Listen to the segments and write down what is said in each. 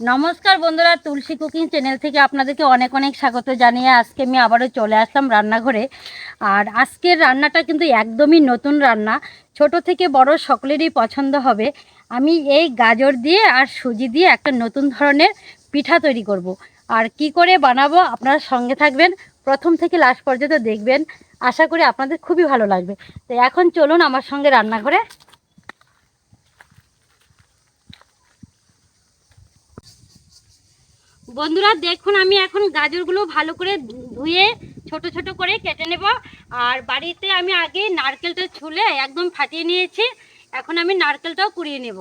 নমস্কার বন্ধুরা, তুলসী cooking channel থেকে আপনাদেরকে অনেক অনেক স্বাগত জানিয়ে আজকে আমি আবারও চলে আসলাম রান্নাঘরে। আর আজকের রান্নাটা কিন্তু একদমই নতুন রান্না, ছোট থেকে বড় সকলেরই পছন্দ হবে। আমি এই গাজর দিয়ে আর সুজি দিয়ে একটা নতুন ধরনের পিঠা তৈরি করব। আর কি করে বানাবো আপনারা সঙ্গে থাকবেন, প্রথম থেকে লাস্ট পর্যন্ত দেখবেন। আশা করি আপনাদের খুবই ভালো লাগবে। তো এখন চলুন আমার সঙ্গে রান্নাঘরে। বন্ধুরা দেখুন, আমি এখন গাজরগুলো ভালো করে ধুয়ে ছোট ছোট করে কেটে নেব। আর বাড়িতে আমি আগে নারকেলটা ছুলে একদম ফাটিয়ে নিয়েছি, এখন আমি নারকেলটাও কুড়িয়ে নেব।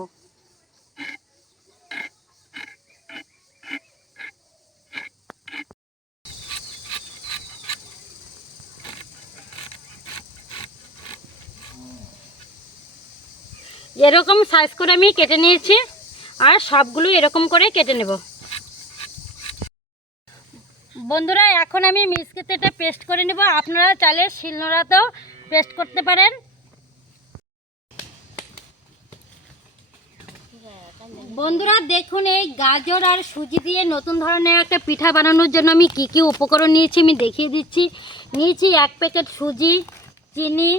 এরকম সাইজ করে আমি কেটে নিয়েছি, আর সবগুলো এরকম করে কেটে নেব। বন্ধুরা এখন আমি মিক্সিতে এটা পেস্ট করে নেব। আপনারা চাইলে শিলনোড়াতেও পেস্ট করতে পারেন। বন্ধুরা দেখুন, এই গাজর আর সুজি দিয়ে নতুন ধরনের একটা পিঠা বানানোর জন্য আমি কি কি উপকরণ নিয়েছি আমি দেখিয়ে দিচ্ছি। নিয়েছি 1 প্যাকেট সুজি, চিনি,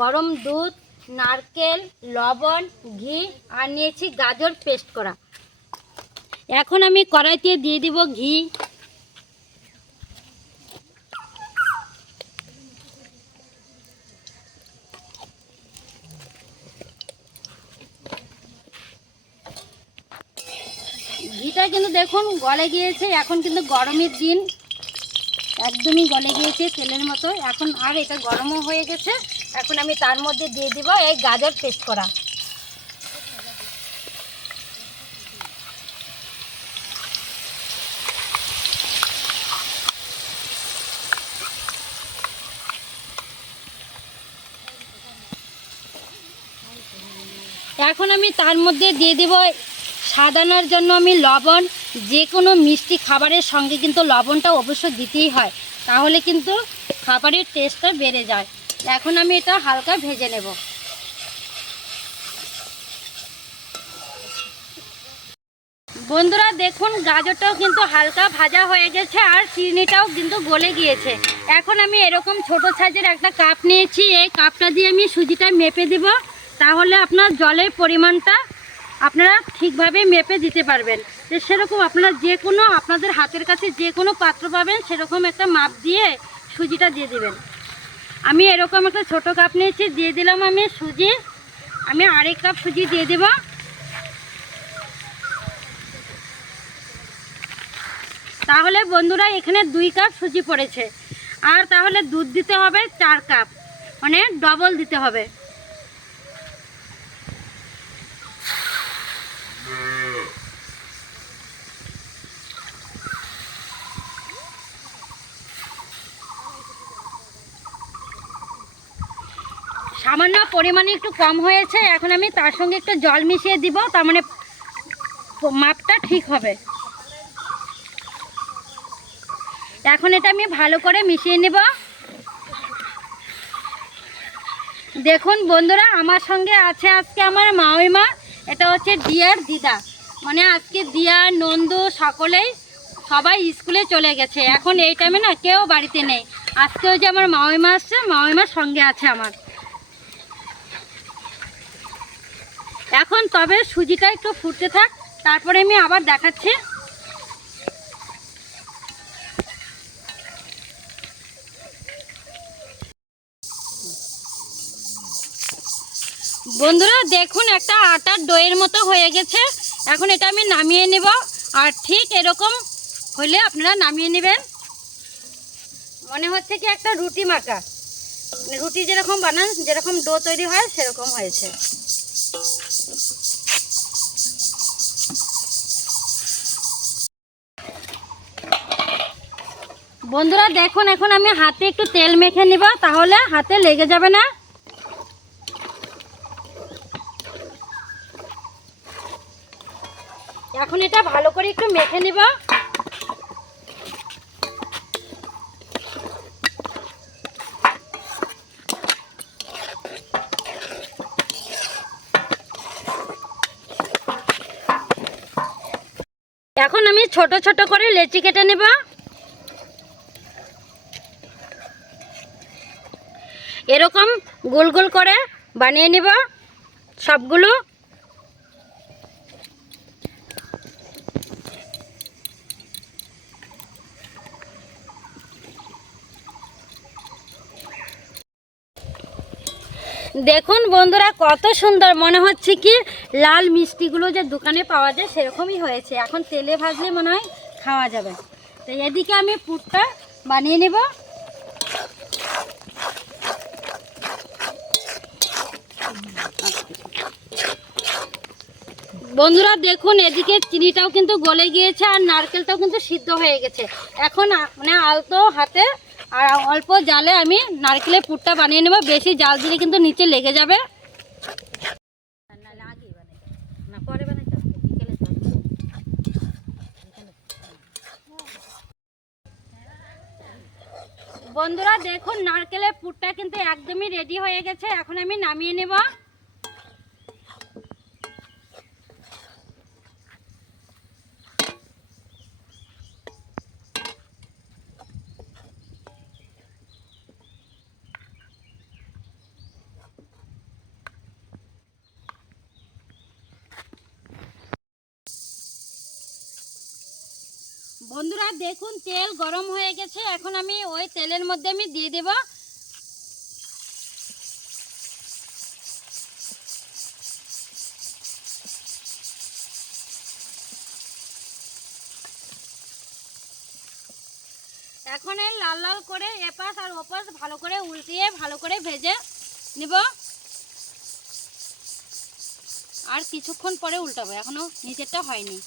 গরম দুধ, নারকেল, লবণ, ঘি, আর নিয়েছি গাজর পেস্ট করা। এখন আমি কড়াইতে দিয়ে দিব ঘি। ঘিটা কিন্তু দেখুন গলে গিয়েছে, এখন কিন্তু গরমের দিন, একদমই গলে গিয়েছে তেলের মতো। এখন আর এটা গরমও হয়ে গেছে। এখন আমি তার মধ্যে দিয়ে দিব এই গাজর পেস্ট করা। এখন আমি তার মধ্যে দিয়ে দেব সাজানোর জন্য আমি লবণ। যে কোনো মিষ্টি খাবারের সঙ্গে কিন্তু লবণটা অবশ্যই দিতেই হয়, তাহলে কিন্তু খাবারের টেস্টটা বেড়ে যায়। এখন আমি এটা হালকা ভেজে নেব। বন্ধুরা দেখুন, গাজরটাও কিন্তু হালকা ভাজা হয়ে গেছে, আর চিনিটাও কিন্তু গলে গিয়েছে। এখন আমি এরকম ছোট সাইজের একটা কাপ নিয়েছি, এই কাপটা দিয়ে আমি সুজিটা মেপে দেব। তাহলে আপনার জলের পরিমাণটা আপনারা ঠিকভাবে মেপে দিতে পারবেন। তো সেরকম আপনারা যে কোনো আপনাদের হাতের কাছে যে কোনো পাত্র পাবেন, সেরকম একটা মাপ দিয়ে সুজিটা দিয়ে দেবেন। আমি এরকম একটা ছোট কাপ নিয়েছি, দিয়ে দিলাম আমি সুজি। আমি 1.5 কাপ সুজি দিয়ে দেব। তাহলে বন্ধুরা এখানে 2 কাপ সুজি পড়েছে। আর তাহলে দুধ দিতে হবে 4 কাপ, মানে ডবল দিতে হবে। সামান্য পরিমাণে একটু কম হয়েছে, এখন আমি তার সঙ্গে একটু জল মিশিয়ে দিব, তার মানে মাপটা ঠিক হবে। এখন এটা আমি ভালো করে মিশিয়ে নেব। দেখুন বন্ধুরা, আমার সঙ্গে আছে আজকে আমার মামিমা, এটা হচ্ছে দিয়ার দিদা, মানে আজকে দিয়া নন্দু সকলেই সবাই স্কুলে চলে গেছে। এখন এই টাইমে না কেউ বাড়িতে নেই। আজকে ওই যে আমার মামিমা আসছে, মামিমার সঙ্গে আছে আমার। এখন তবে সুজিটা একটু ফুটতে থাক, তারপরে আমি আবার দেখাচ্ছি। বন্ধুরা দেখুন, একটা আটার দইয়ের মতো হয়ে গেছে। এখন এটা আমি নামিয়ে নেব। আর ঠিক এরকম হলে আপনারা নামিয়ে নেবেন। মনে হচ্ছে কি একটা রুটি মাখা, রুটি যেরকম বানান, যেরকম ডো তৈরি হয় সেরকম হয়েছে। বন্ধুরা দেখুন, এখন আমি হাতে একটু তেল মেখে নিব, তাহলে হাতে লেগে যাবে না। এখন এটা ভালো করে একটু মেখে নিব। ছোট ছোট করে লেচি কেটে নেব। এরকম গোল গোল করে বানিয়ে নেব সবগুলো। দেখুন বন্ধুরা কত সুন্দর, মনে হচ্ছে কি লাল মিষ্টিগুলো যে দোকানে পাওয়া যায় সেরকমই হয়েছে। এখন তেলে ভাজলে মনে হয় খাওয়া যাবে। তো এদিকে আমি পুরটা বানিয়ে নেব। বন্ধুরা দেখুন এদিকে চিনিটাও কিন্তু গলে গিয়েছে আর নারকেলটাও কিন্তু সিদ্ধ হয়ে গেছে। এখন মানে আলতো হাতে আর অল্প জালে আমি নারকেলের পুরটা বানিয়ে নেব। বেশি জাল দিলে কিন্তু নিচে লেগে যাবে। বন্ধুরা দেখুন নারকেলের পুরটা কিন্তু একদমই রেডি হয়ে গেছে। এখন আমি নামিয়ে নেব। বন্ধুরা দেখুন তেল গরম হয়ে গেছে। এখন আমি ওই তেলের মধ্যে আমি দিয়ে দেব এখন এই লাল লাল করে এপাশ আর ওপাশ ভালো করে উল্টিয়ে ভালো করে ভেজে নেব। আর কিছুক্ষণ পরে উল্টাবো, এখনো নিচেরটা হয়নি।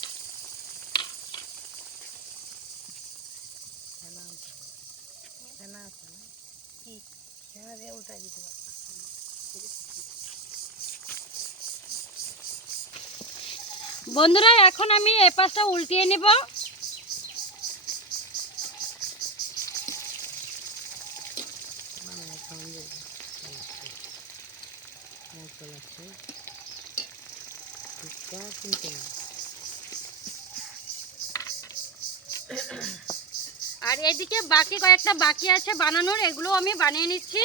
বন্ধুরা এখন আমি এপাশটা উল্টিয়ে নেব। আর এদিকে বাকি কয়েকটা বাকি আছে বানানোর, এগুলো আমি বানিয়ে নিচ্ছি।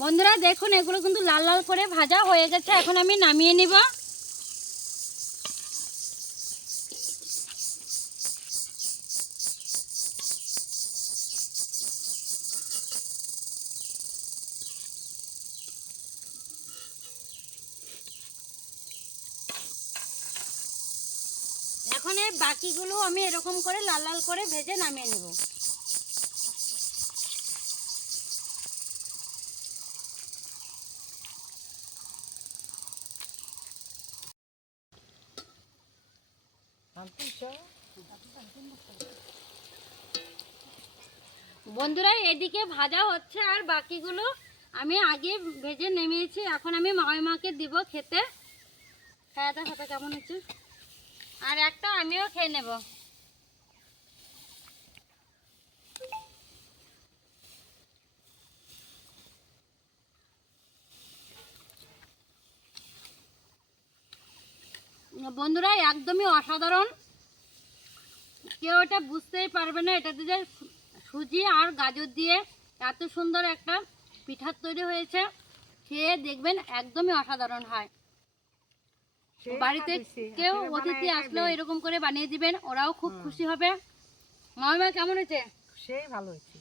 বন্ধুরা দেখুন এগুলো কিন্তু লাল লাল করে ভাজা হয়ে গেছে। এখন আমি নামিয়ে নিব। এখন এই বাকিগুলো আমি এরকম করে লাল লাল করে ভেজে নামিয়ে নেব। বন্ধুরা এদিকে ভাজা হচ্ছে আর বাকিগুলো আমি আগে ভেজে নেমিয়েছি। এখন আমি মাকে দিব খেতে। খাওয়াটা খেতে কেমন হচ্ছে, আর একটা আমিও খেয়ে নেব। বন্ধুরা একদমই অসাধারণ, কেউ এটা বুঝতেই পারবে না এটাতে যে সুজি আর গাজর দিয়ে এত সুন্দর একটা পিঠা তৈরি হয়েছে। খেয়ে দেখবেন একদমই অসাধারণ হয়। বাড়িতে কেউ অতিথি আসলেও এরকম করে বানিয়ে দিবেন, ওরাও খুব খুশি হবে। মামা কেমন হয়েছে? সেই ভালো হয়েছে।